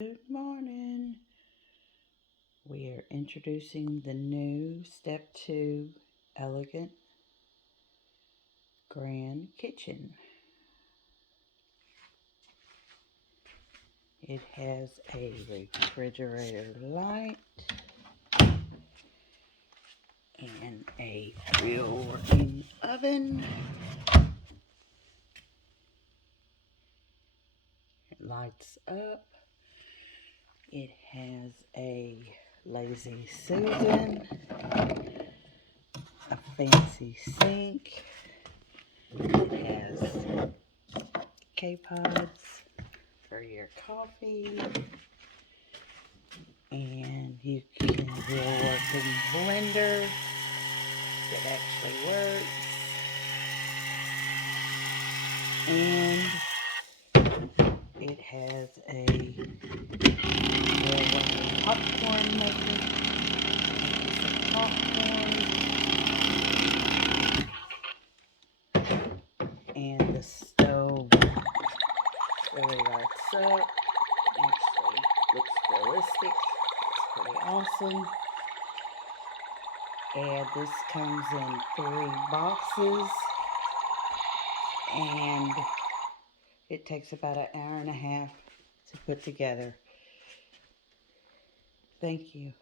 Good morning. We are introducing the new Step 2 Elegant Grand Kitchen. It has a refrigerator light and a real working oven. It lights up. It has a Lazy Susan, a fancy sink. It has K-Pods for your coffee, and you can do a working blender that actually works, and it has a real popcorn maker, some popcorn, and the stove really lights up. Actually looks realistic. It's pretty awesome. And this comes in 3 boxes, and it takes about an hour and a half to put together. Thank you.